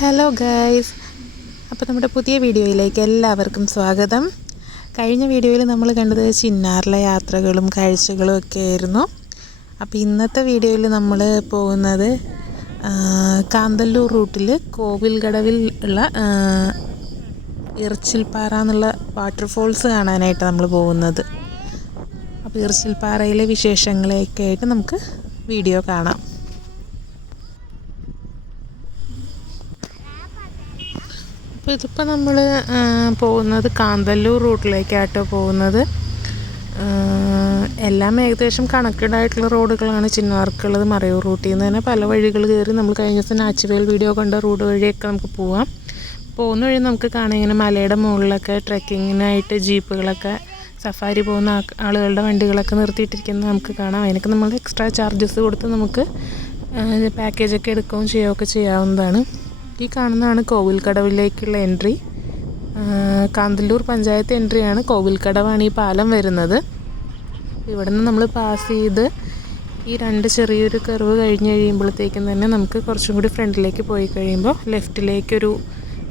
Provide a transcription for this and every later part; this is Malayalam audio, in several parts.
ഹലോ ഗൈസ്, അപ്പോൾ നമ്മുടെ പുതിയ വീഡിയോയിലേക്ക് എല്ലാവർക്കും സ്വാഗതം. കഴിഞ്ഞ വീഡിയോയിൽ നമ്മൾ കണ്ടത് ചിന്നാറിലെ യാത്രകളും കാഴ്ചകളും ഒക്കെ ആയിരുന്നു. അപ്പോൾ ഇന്നത്തെ വീഡിയോയിൽ നമ്മൾ പോകുന്നത് കാന്തല്ലൂർ റൂട്ടിൽ കോവിൽകടവിൽ ഉള്ള ഇറച്ചിൽപ്പാറ എന്നുള്ള വാട്ടർഫോൾസ് കാണാനായിട്ട് നമ്മൾ പോകുന്നത്. അപ്പോൾ ഇറച്ചിൽപ്പാറയിലെ വിശേഷങ്ങളൊക്കെ ആയിട്ട് നമുക്ക് വീഡിയോ കാണാം. അപ്പോൾ ഇതിപ്പോൾ നമ്മൾ പോകുന്നത് കാന്തല്ലൂർ റൂട്ടിലേക്കാട്ടോ പോകുന്നത്. എല്ലാം ഏകദേശം കണക്റ്റഡായിട്ടുള്ള റോഡുകളാണ് ചിന്നാർക്കുള്ളത്. മറയൂർ റൂട്ടിൽ നിന്ന് തന്നെ പല വഴികൾ കയറി നമ്മൾ കഴിഞ്ഞ ദിവസം നാച്ചുറൽ വീഡിയോ കണ്ട റോഡ് വഴിയൊക്കെ നമുക്ക് പോവാം. പോകുന്ന വഴി നമുക്ക് കാണാം ഇങ്ങനെ മലയുടെ മുകളിലൊക്കെ ട്രെക്കിങ്ങിനായിട്ട് ജീപ്പുകളൊക്കെ, സഫാരി പോകുന്ന ആളുകളുടെ വണ്ടികളൊക്കെ നിർത്തിയിട്ടിരിക്കുന്നത് നമുക്ക് കാണാം. അതിനൊക്കെ നമ്മൾ എക്സ്ട്രാ ചാർജസ് കൊടുത്ത് നമുക്ക് പാക്കേജൊക്കെ എടുക്കുകയും ചെയ്യുകയൊക്കെ ചെയ്യാവുന്നതാണ്. ഈ കാണുന്നതാണ് കോവിൽകടവിലേക്കുള്ള എൻട്രി. കാന്തല്ലൂർ പഞ്ചായത്ത് എൻട്രിയാണ്. കോവിൽകടവാണ് ഈ പാലം വരുന്നത്. ഇവിടെ നിന്ന് നമ്മൾ പാസ് ചെയ്ത് ഈ രണ്ട് ചെറിയൊരു കർവ് കഴിഞ്ഞ് കഴിയുമ്പോഴത്തേക്കും തന്നെ നമുക്ക് കുറച്ചും കൂടി ഫ്രണ്ടിലേക്ക് പോയി കഴിയുമ്പോൾ ലെഫ്റ്റിലേക്കൊരു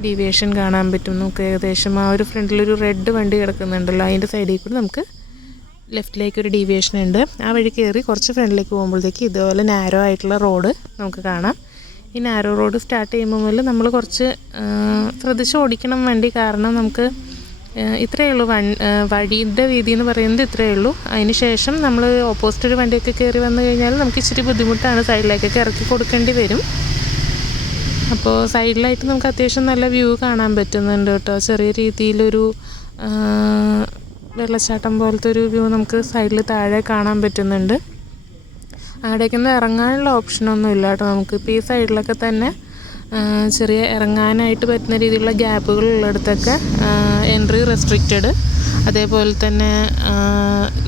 ഡീവിയേഷൻ കാണാൻ പറ്റും. നമുക്ക് ഏകദേശം ആ ഒരു ഫ്രണ്ടിലൊരു റെഡ് വണ്ടി കിടക്കുന്നുണ്ടല്ലോ, അതിൻ്റെ സൈഡിൽ കൂടി നമുക്ക് ലെഫ്റ്റിലേക്കൊരു ഡീവിയേഷൻ ഉണ്ട്. ആ വഴി കയറി കുറച്ച് ഫ്രണ്ടിലേക്ക് പോകുമ്പോഴത്തേക്ക് ഇതുപോലെ നാരോ ആയിട്ടുള്ള റോഡ് നമുക്ക് കാണാം. ഈ നാരോ റോഡ് സ്റ്റാർട്ട് ചെയ്യുമ്പോൾ മുതൽ നമ്മൾ കുറച്ച് ശ്രദ്ധിച്ച് ഓടിക്കണം വണ്ടി. കാരണം നമുക്ക് ഇത്രയേ ഉള്ളൂ, വഴിയുടെ വീതി എന്ന് പറയുന്നത് ഇത്രയേ ഉള്ളൂ. അതിന് ശേഷം നമ്മൾ ഓപ്പോസിറ്റ് ഒരു വണ്ടിയൊക്കെ കയറി വന്നു കഴിഞ്ഞാൽ നമുക്ക് ഇച്ചിരി ബുദ്ധിമുട്ടാണ്, സൈഡിലേക്കൊക്കെ ഇറക്കി കൊടുക്കേണ്ടി വരും. അപ്പോൾ സൈഡിലായിട്ട് നമുക്ക് അത്യാവശ്യം നല്ല വ്യൂ കാണാൻ പറ്റുന്നുണ്ട് കേട്ടോ. ചെറിയ രീതിയിലൊരു വെള്ളച്ചാട്ടം പോലത്തെ ഒരു വ്യൂ നമുക്ക് സൈഡിൽ താഴെ കാണാൻ പറ്റുന്നുണ്ട്. അവിടേക്കൊന്നും ഇറങ്ങാനുള്ള ഓപ്ഷനൊന്നും ഇല്ല കേട്ടോ. നമുക്കിപ്പോൾ ഈ സൈഡിലൊക്കെ തന്നെ ചെറിയ ഇറങ്ങാനായിട്ട് പറ്റുന്ന രീതിയിലുള്ള ഗ്യാപ്പുകൾ ഉള്ളിടത്തൊക്കെ എൻട്രി റെസ്ട്രിക്റ്റഡ്. അതേപോലെ തന്നെ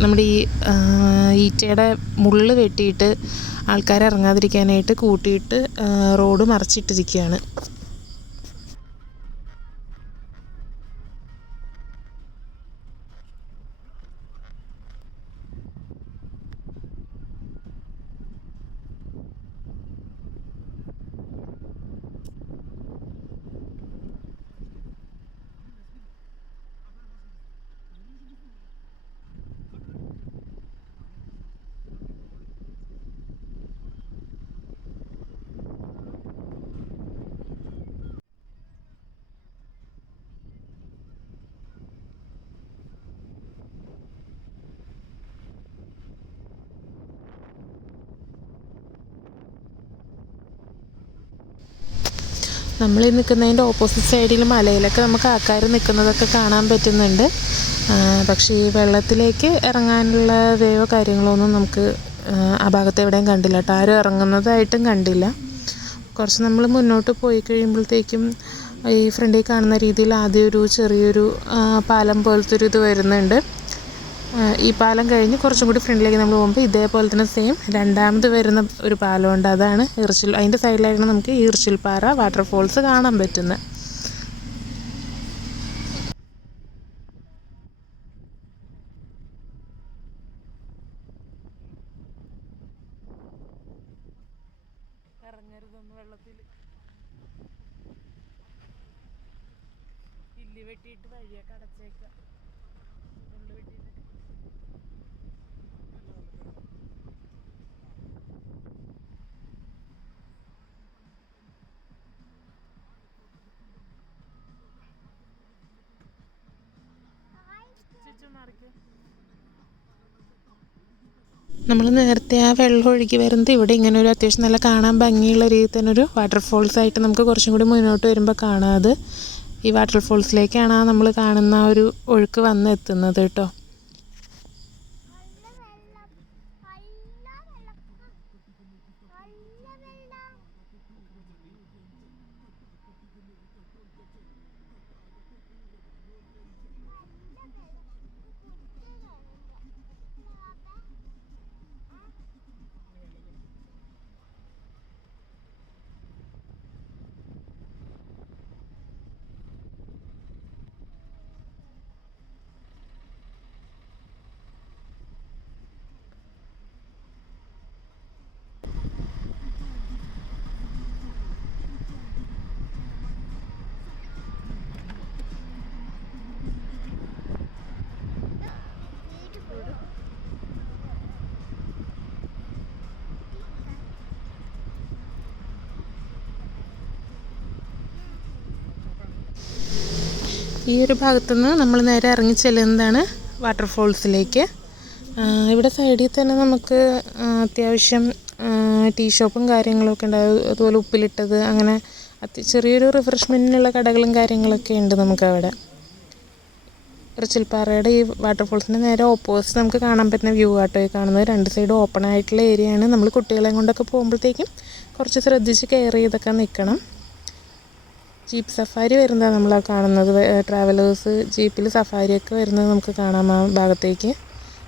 നമ്മുടെ ഈ ഈറ്റയുടെ മുള്ള് വെട്ടിയിട്ട് ആൾക്കാരെ ഇറങ്ങാതിരിക്കാനായിട്ട് കൂട്ടിയിട്ട് റോഡ് മറച്ചിട്ടിരിക്കുകയാണ്. നമ്മൾ ഈ നിൽക്കുന്നതിൻ്റെ ഓപ്പോസിറ്റ് സൈഡിൽ മലയിലൊക്കെ നമുക്ക് ആൾക്കാർ നിൽക്കുന്നതൊക്കെ കാണാൻ പറ്റുന്നുണ്ട്. പക്ഷേ ഈ വെള്ളത്തിലേക്ക് ഇറങ്ങാനുള്ള വേവോ കാര്യങ്ങളോ ഒന്നും നമുക്ക് ആ ഭാഗത്ത് എവിടെയും കണ്ടില്ല കേട്ടോ. ആരും ഇറങ്ങുന്നതായിട്ടും കണ്ടില്ല. കുറച്ച് നമ്മൾ മുന്നോട്ട് പോയി കഴിയുമ്പോഴത്തേക്കും ഈ ഫ്രണ്ടിൽ കാണുന്ന രീതിയിൽ ആദ്യം ഒരു ചെറിയൊരു പാലം പോലത്തെ ഒരു ഇത് വരുന്നുണ്ട്. ഈ പാലം കഴിഞ്ഞ് കുറച്ചും കൂടി ഫ്രണ്ടിലേക്ക് നമ്മൾ പോകുമ്പോൾ ഇതേപോലെ തന്നെ സെയിം രണ്ടാമത് വരുന്ന ഒരു പാലമുണ്ട്. അതാണ് അതിൻ്റെ സൈഡിലായിരുന്നു നമുക്ക് ഇറച്ചിൽപ്പാറ വാട്ടർഫോൾസ് കാണാൻ പറ്റുന്നത്. ഇറങ്ങരുതൊന്ന് വെള്ളത്തിൽ, ഇല്ലി വെട്ടിയിട്ട് വഴിയൊക്കെ അടച്ചേക്കുക. നമ്മൾ നേരത്തെ ആ വെള്ളം ഒഴുകി വരുന്നത് ഇവിടെ ഇങ്ങനെ ഒരു അത്യാവശ്യം നല്ല കാണാൻ ഭംഗിയുള്ള രീതിയിൽ തന്നെ ഒരു വാട്ടർഫോൾസ് ആയിട്ട് നമുക്ക് കുറച്ചും കൂടി മുന്നോട്ട് വരുമ്പോൾ കാണാം. അത് ഈ വാട്ടർഫോൾസിലേക്കാണ് നമ്മൾ കാണുന്ന ഒരു ഒഴുക്ക് വന്നെത്തുന്നത് കേട്ടോ. ഈ ഒരു ഭാഗത്തുനിന്ന് നമ്മൾ നേരെ ഇറങ്ങി ചെല്ലുന്നതാണ് വാട്ടർഫോൾസിലേക്ക്. ഇവിടെ സൈഡിൽ തന്നെ നമുക്ക് അത്യാവശ്യം ടീ ഷോപ്പും കാര്യങ്ങളൊക്കെ ഉണ്ടാവും. അതുപോലെ ഉപ്പിലിട്ടത്, അങ്ങനെ ചെറിയൊരു റിഫ്രഷ്മെൻറ്റിനുള്ള കടകളും കാര്യങ്ങളൊക്കെ ഉണ്ട് നമുക്കവിടെ. ഇറച്ചിൽപ്പാറയുടെ ഈ വാട്ടർഫോൾസിൻ്റെ നേരെ ഓപ്പോസിറ്റ് നമുക്ക് കാണാൻ പറ്റുന്ന വ്യൂ ആട്ടോ ഈ കാണുന്നത്. രണ്ട് സൈഡും ഓപ്പൺ ആയിട്ടുള്ള ഏരിയയാണ്. നമ്മൾ കുട്ടികളെ കൊണ്ടൊക്കെ പോകുമ്പോഴത്തേക്കും കുറച്ച് ശ്രദ്ധിച്ച് കെയർ ചെയ്തൊക്കെ നിൽക്കണം. ജീപ്പ് സഫാരി വരുന്നതാണ് നമ്മൾ കാണുന്നത്. ട്രാവലേഴ്സ് ജീപ്പിൽ സഫാരിയൊക്കെ വരുന്നത് നമുക്ക് കാണാം ആ ഭാഗത്തേക്ക്.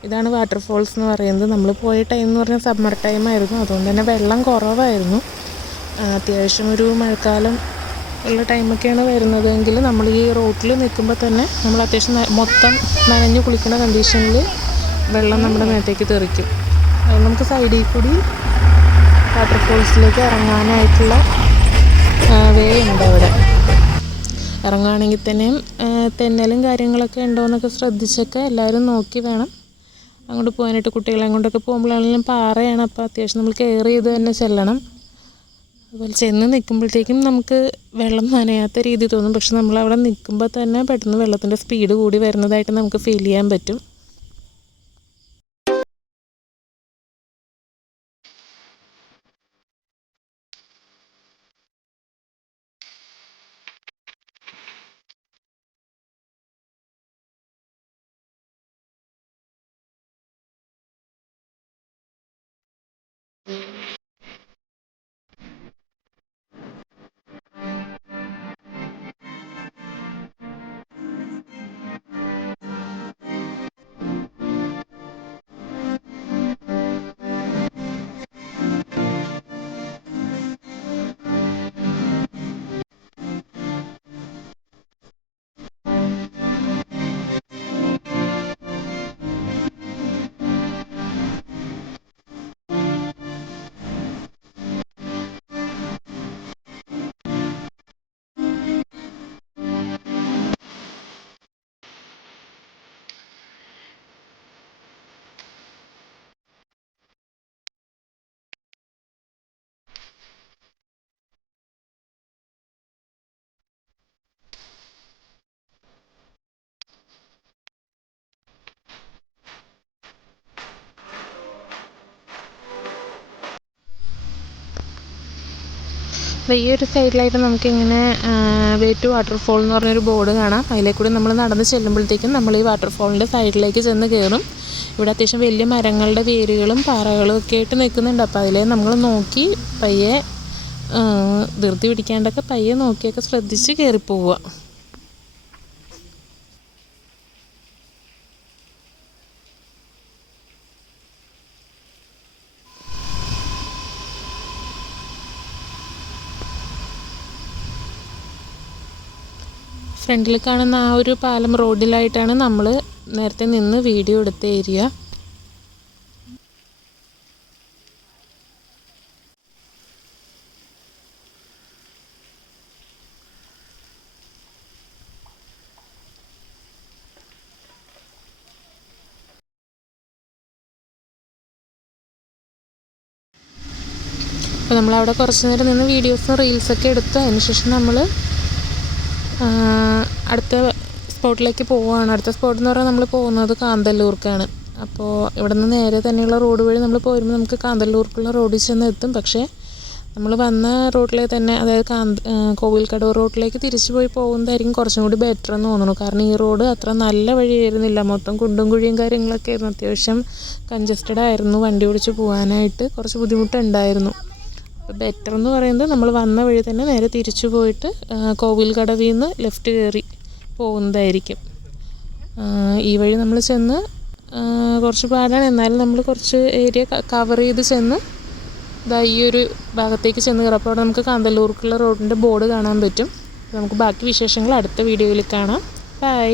ഇതാണ് വാട്ടർഫോൾസ് എന്ന് പറയുന്നത്. നമ്മൾ പോയ ടൈം എന്ന് പറഞ്ഞാൽ സമ്മർ ടൈം ആയിരുന്നു. അതുകൊണ്ട് തന്നെ വെള്ളം കുറവായിരുന്നു. അത്യാവശ്യം ഒരു മഴക്കാലം ഉള്ള ടൈമൊക്കെയാണ് വരുന്നതെങ്കിൽ നമ്മൾ ഈ റോട്ടിൽ നിൽക്കുമ്പോൾ തന്നെ നമ്മൾ അത്യാവശ്യം മൊത്തം നനഞ്ഞ് കുളിക്കുന്ന കണ്ടീഷനിൽ വെള്ളം നമ്മുടെ മേത്തേക്ക് തെറിക്കും. അത് നമുക്ക് സൈഡിൽ കൂടി വാട്ടർഫോൾസിലേക്ക് ഇറങ്ങാനായിട്ടുള്ള വേ ഉണ്ട്. അവിടെ ഇറങ്ങുകയാണെങ്കിൽ തന്നെയും തെന്നലും കാര്യങ്ങളൊക്കെ ഉണ്ടോ എന്നൊക്കെ ശ്രദ്ധിച്ചൊക്കെ എല്ലാവരും നോക്കി വേണം അങ്ങോട്ട് പോകാനായിട്ട്. കുട്ടികളെ കൊണ്ടൊക്കെ പോകുമ്പോഴാണെങ്കിലും പാറയാണ്, അപ്പോൾ അത്യാവശ്യം നമ്മൾ കെയർ ചെയ്ത് തന്നെ ചെല്ലണം. അതുപോലെ ചെന്ന് നിൽക്കുമ്പോഴത്തേക്കും നമുക്ക് വെള്ളം നനയാത്ത രീതി തോന്നും. പക്ഷെ നമ്മളവിടെ നിൽക്കുമ്പോൾ തന്നെ പെട്ടെന്ന് വെള്ളത്തിൻ്റെ സ്പീഡ് കൂടി വരുന്നതായിട്ട് നമുക്ക് ഫീൽ ചെയ്യാൻ പറ്റും. അപ്പോൾ ഈ ഒരു സൈഡിലായിട്ട് നമുക്കിങ്ങനെ വേ ടു വാട്ടർഫോൾ എന്ന് പറഞ്ഞൊരു ബോർഡ് കാണാം. അതിലേക്കൂടി നമ്മൾ നടന്ന് ചെല്ലുമ്പോഴത്തേക്കും നമ്മൾ ഈ വാട്ടർഫോളിൻ്റെ സൈഡിലേക്ക് ചെന്ന് കയറും. ഇവിടെ അത്യാവശ്യം വലിയ മരങ്ങളുടെ വേരുകളും പാറകളും ഒക്കെ ആയിട്ട് നിൽക്കുന്നുണ്ട്. അപ്പോൾ അതിലേ നമ്മൾ നോക്കി പയ്യെ ധൃതി പിടിക്കാണ്ടൊക്കെ പയ്യെ നോക്കിയൊക്കെ ശ്രദ്ധിച്ച് കയറിപ്പോവുക. ഫ്രണ്ടിൽ കാണുന്ന ആ ഒരു പാലം റോഡിലായിട്ടാണ് നമ്മൾ നേരത്തെ നിന്ന് വീഡിയോ എടുത്ത ഏരിയ. അപ്പോൾ നമ്മളവിടെ കുറച്ച് നേരം നിന്ന് വീഡിയോസും റീൽസൊക്കെ എടുത്തു. അതിനുശേഷം നമ്മൾ അടുത്ത സ്പോട്ടിലേക്ക് പോവുകയാണ്. അടുത്ത സ്പോട്ട് എന്ന് പറഞ്ഞാൽ നമ്മൾ പോകുന്നത് കാന്തല്ലൂർക്കാണ്. അപ്പോൾ ഇവിടെ നിന്ന് നേരെ തന്നെയുള്ള റോഡ് വഴി നമ്മൾ പോരുമ്പോൾ നമുക്ക് കാന്തല്ലൂർക്കുള്ള റോഡിൽ ചെന്ന് എത്തും. പക്ഷേ നമ്മൾ വന്ന റോഡിലെ തന്നെ, അതായത് കോവിൽക്കടവ് റോഡിലേക്ക് തിരിച്ചു പോയി പോകുന്നതായിരിക്കും കുറച്ചും കൂടി ബെറ്റർ എന്ന് തോന്നുന്നു. കാരണം ഈ റോഡ് അത്ര നല്ല വഴിയായിരുന്നില്ല. മൊത്തം കുണ്ടും കുഴിയും കാര്യങ്ങളൊക്കെ ആയിരുന്നു. അത്യാവശ്യം കൺജസ്റ്റഡ് ആയിരുന്നു. വണ്ടി ഓടിച്ച് പോകാനായിട്ട് കുറച്ച് ബുദ്ധിമുട്ടുണ്ടായിരുന്നു. അപ്പോൾ ബെറ്റർ എന്ന് പറയുന്നത് നമ്മൾ വന്ന വഴി തന്നെ നേരെ തിരിച്ചു പോയിട്ട് കോവിൽക്കടവിൽ നിന്ന് ലെഫ്റ്റ് കയറി പോകുന്നതായിരിക്കും. ഈ വഴി നമ്മൾ ചെന്ന് കുറച്ച് പാടാണ്. എന്നാലും നമ്മൾ കുറച്ച് ഏരിയ കവർ ചെയ്ത് ചെന്ന് ഈ ഒരു ഭാഗത്തേക്ക് ചെന്ന് കയറും. അപ്പോൾ അവിടെ നമുക്ക് കാന്തല്ലൂർക്കുള്ള റോഡിൻ്റെ ബോർഡ് കാണാൻ പറ്റും. നമുക്ക് ബാക്കി വിശേഷങ്ങൾ അടുത്ത വീഡിയോയിൽ കാണാം. ബൈ.